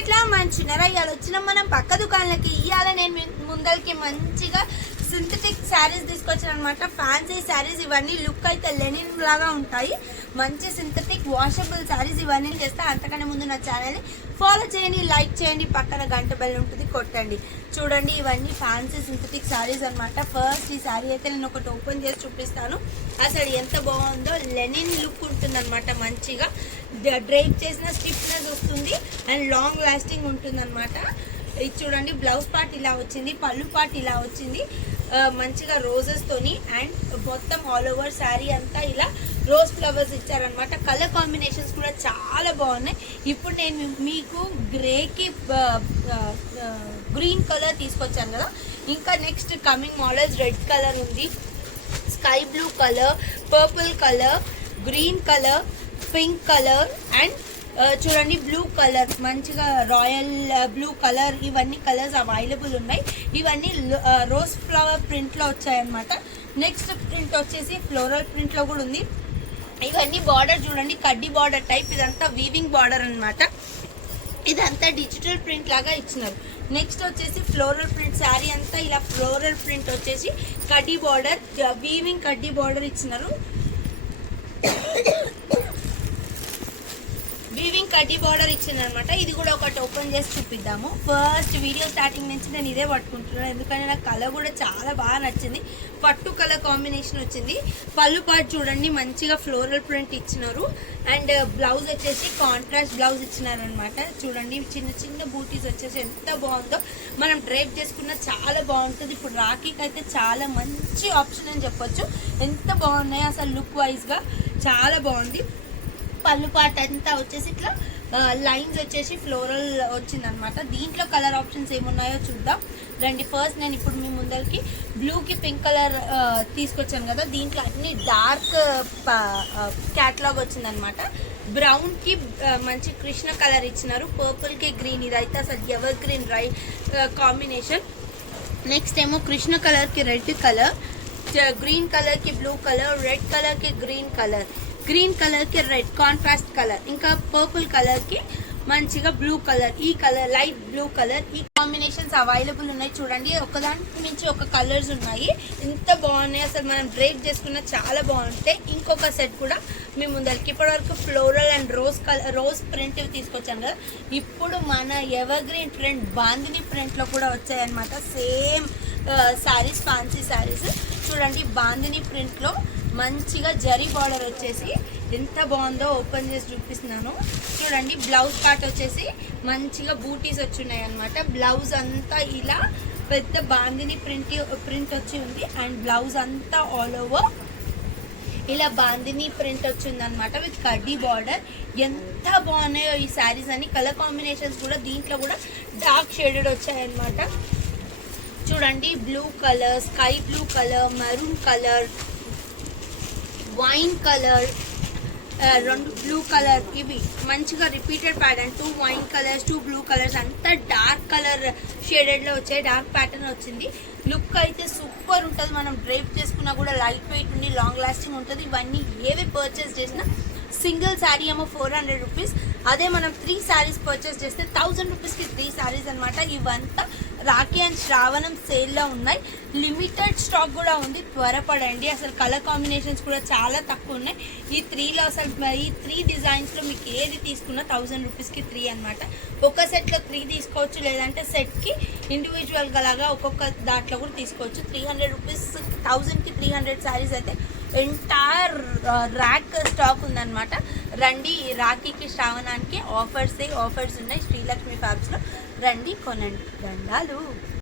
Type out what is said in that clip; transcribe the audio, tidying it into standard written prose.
ఎట్లా మంచిగా ఇవాళ వచ్చినాం మనం పక్క దుకాణాలకి. ఇవాళ నేను ముందరికి మంచిగా సింథటిక్ శారీస్ తీసుకొచ్చాను అనమాట. ఫ్యాన్సీ శారీస్ ఇవన్నీ లుక్ అయితే లెనిన్ లాగా ఉంటాయి. మంచి సింథటిక్ వాషబుల్ శారీస్ ఇవన్నీ చేస్తా. అంతకన్నా ముందు నా ఛానల్ని ఫాలో చేయండి, లైక్ చేయండి, పక్కన గంట బెల్ ఉంటుంది కొట్టండి. చూడండి ఇవన్నీ ఫ్యాన్సీ సింథటిక్ శారీస్ అనమాట. ఫస్ట్ ఈ శారీ అయితే నేను ఒకటి ఓపెన్ చేసి చూపిస్తాను. అసలు ఎంత బాగుందో, లెనిన్ లుక్ ఉంటుంది అనమాట. మంచిగా డ్రైప్ చేసిన స్టిఫ్నెస్ వస్తుంది అండ్ లాంగ్ లాస్టింగ్ ఉంటుంది అనమాట. ఇది చూడండి, బ్లౌజ్ పార్ట్ ఇలా వచ్చింది, పళ్ళు పార్ట్ ఇలా వచ్చింది, మంచిగా రోజెస్ తోని అండ్ మొత్తం ఆల్ ఓవర్ శారీ అంతా ఇలా రోజ్ ఫ్లవర్స్ ఇచ్చారనమాట. కలర్ కాంబినేషన్స్ కూడా చాలా బాగున్నాయి. ఇప్పుడు నేను మీకు గ్రేకి గ్రీన్ కలర్ తీసుకొచ్చాను కదా. ఇంకా next coming models red colour ఉంది, sky blue colour, purple colour, green colour, pink colour and చూడండి బ్లూ కలర్, మంచిగా రాయల్ బ్లూ కలర్, ఇవన్నీ కలర్స్ అవైలబుల్ ఉన్నాయి. ఇవన్నీ రోజ్ ఫ్లవర్ ప్రింట్ లో వచ్చాయన్నమాట. నెక్స్ట్ ప్రింట్ వచ్చేసి ఫ్లోరల్ ప్రింట్ లో కూడా ఉంది. ఇవన్నీ బార్డర్ చూడండి, కడ్డీ బార్డర్ టైప్, ఇదంతా వీవింగ్ బార్డర్ అనమాట. ఇదంతా డిజిటల్ ప్రింట్ లాగా ఇచ్చినారు. నెక్స్ట్ వచ్చేసి ఫ్లోరల్ ప్రింట్, శారీ అంతా ఇలా ఫ్లోరల్ ప్రింట్ వచ్చేసి కడ్డీ బార్డర్, వీవింగ్ కడ్డీ బార్డర్ ఇచ్చినారు. వీవింగ్ కడ్డీ బార్డర్ ఇచ్చింది అనమాట. ఇది కూడా ఒకటి ఓపెన్ చేసి చూపిద్దాము. ఫస్ట్ వీడియో స్టార్టింగ్ నుంచి నేను ఇదే పట్టుకుంటున్నాను, ఎందుకంటే నాకు కలర్ కూడా చాలా బాగా నచ్చింది. పట్టు కలర్ కాంబినేషన్ వచ్చింది. పళ్ళు పార్ట్ చూడండి, మంచిగా ఫ్లోరల్ ప్రింట్ ఇచ్చినారు అండ్ బ్లౌజ్ వచ్చేసి కాంట్రాస్ట్ బ్లౌజ్ ఇచ్చినారు అనమాట. చూడండి చిన్న చిన్న బూటీస్ వచ్చేసి ఎంత బాగుందో, మనం డ్రైప్ చేసుకున్న చాలా బాగుంటుంది. ఇప్పుడు రాఖీకి అయితే చాలా మంచి ఆప్షన్ అని చెప్పొచ్చు. ఎంత బాగున్నాయి అసలు, లుక్ వైజ్ గా చాలా బాగుంది. పళ్ళు పార్ట్ అంతా వచ్చేసి ఇట్లా లైన్స్ వచ్చేసి ఫ్లోరల్ వచ్చింది అనమాట. దీంట్లో కలర్ ఆప్షన్స్ ఏమున్నాయో చూద్దాం రండి. ఫస్ట్ నేను ఇప్పుడు మీ ముందరికి బ్లూకి పింక్ కలర్ తీసుకొచ్చాను కదా. దీంట్లో అన్ని డార్క్ క్యాటలాగ్ వచ్చిందనమాట. బ్రౌన్ కి మంచి కృష్ణ కలర్ ఇచ్చినారు, పర్పుల్ కి గ్రీన్, ఇదైతే అసలు ఎవర్ గ్రీన్ కాంబినేషన్. నెక్స్ట్ ఏమో కృష్ణ కలర్ కి రెడ్ కలర్, గ్రీన్ కలర్ కి బ్లూ కలర్, రెడ్ కలర్ కి గ్రీన్ కలర్, గ్రీన్ కలర్ కి రెడ్ కాంట్రాస్ట్ కలర్, ఇంకా పర్పుల్ కలర్ కి మంచిగా బ్లూ కలర్, ఈ కలర్ లైట్ బ్లూ కలర్, ఈ కాంబినేషన్స్ అవైలబుల్ ఉన్నాయి. చూడండి ఒకదానికి మించి ఒక కలర్స్ ఉన్నాయి, ఎంత బాగున్నాయి అసలు. మనం డ్రైప్ చేసుకున్న చాలా బాగుంటాయి. ఇంకొక సెట్ కూడా మీ ముందరికి ఇప్పటి వరకు ఫ్లోరల్ అండ్ రోజ్ ప్రింట్ తీసుకొచ్చాను కదా. ఇప్పుడు మన ever green trend bandhani print లో కూడా వచ్చాయన్నమాట. సేమ్ శారీస్, ఫ్యాన్సీ శారీస్ చూడండి, బాందిని ప్రింట్ లో మంచిగా జరీ బార్డర్ వచ్చేసి ఎంత బాగుందో ఓపెన్ చేసి చూపిస్తున్నాను. చూడండి బ్లౌజ్ పార్ట్ వచ్చేసి మంచిగా బూటీస్ వచ్చున్నాయి అనమాట. బ్లౌజ్ అంతా ఇలా పెద్ద బాందిని ప్రింట్ వచ్చి ఉంది అండ్ బ్లౌజ్ అంతా ఆల్ ఓవర్ ఇలా బాందిని ప్రింట్ వచ్చింది అనమాట విత్ కడ్డీ బార్డర్. ఎంత బాగున్నాయో ఈ శారీస్ అని. కలర్ కాంబినేషన్స్ కూడా దీంట్లో కూడా డార్క్ షేడెడ్ వచ్చాయన్నమాట. చూడండి blue colour, sky blue colour, maroon colour, wine colour, రెండు బ్లూ కలర్, ఇవి మంచిగా repeated pattern. 2 wine colours, 2 blue colours, అంతా డార్క్ కలర్ షేడెడ్ లో వచ్చాయి. డార్క్ ప్యాటర్న్ వచ్చింది. లుక్ అయితే సూపర్ ఉంటుంది. మనం డ్రైప్ చేసుకున్నా కూడా లైట్ వెయిట్ ఉండి లాంగ్ లాస్టింగ్ ఉంటుంది. ఇవన్నీ ఏవి పర్చేస్ చేసినా సింగిల్ శారీ ఏమో 400 రూపీస్, అదే మనం 3 శారీస్ పర్చేస్ చేస్తే 1000 రూపీస్కి 3 శారీస్ అనమాట. ఇవంతా రాఖీ అండ్ శ్రావణం సేల్లో ఉన్నాయి. లిమిటెడ్ స్టాక్ కూడా ఉంది, త్వరపడండి. అసలు కలర్ కాంబినేషన్స్ కూడా చాలా తక్కువ ఉన్నాయి. ఈ 3లో అసలు ఈ 3 డిజైన్స్లో మీకు ఏది తీసుకున్నా 1000 రూపీస్కి 3 అనమాట. ఒక సెట్లో 3 తీసుకోవచ్చు, లేదంటే సెట్కి ఇండివిజువల్గా లాగా ఒక్కొక్క దాంట్లో కూడా తీసుకోవచ్చు. 300 రూపీస్, 1000కి 300 శారీస్ అయితే ఎంటైర్ ర్యాక్ స్టాక్ ఉందన్నమాట. రండి, రాఖీకి శ్రావణానికి ఆఫర్స్ ఉన్నాయి. శ్రీలక్ష్మి ఫ్యాబ్స్లో రండి, కొనండి. దండాలు.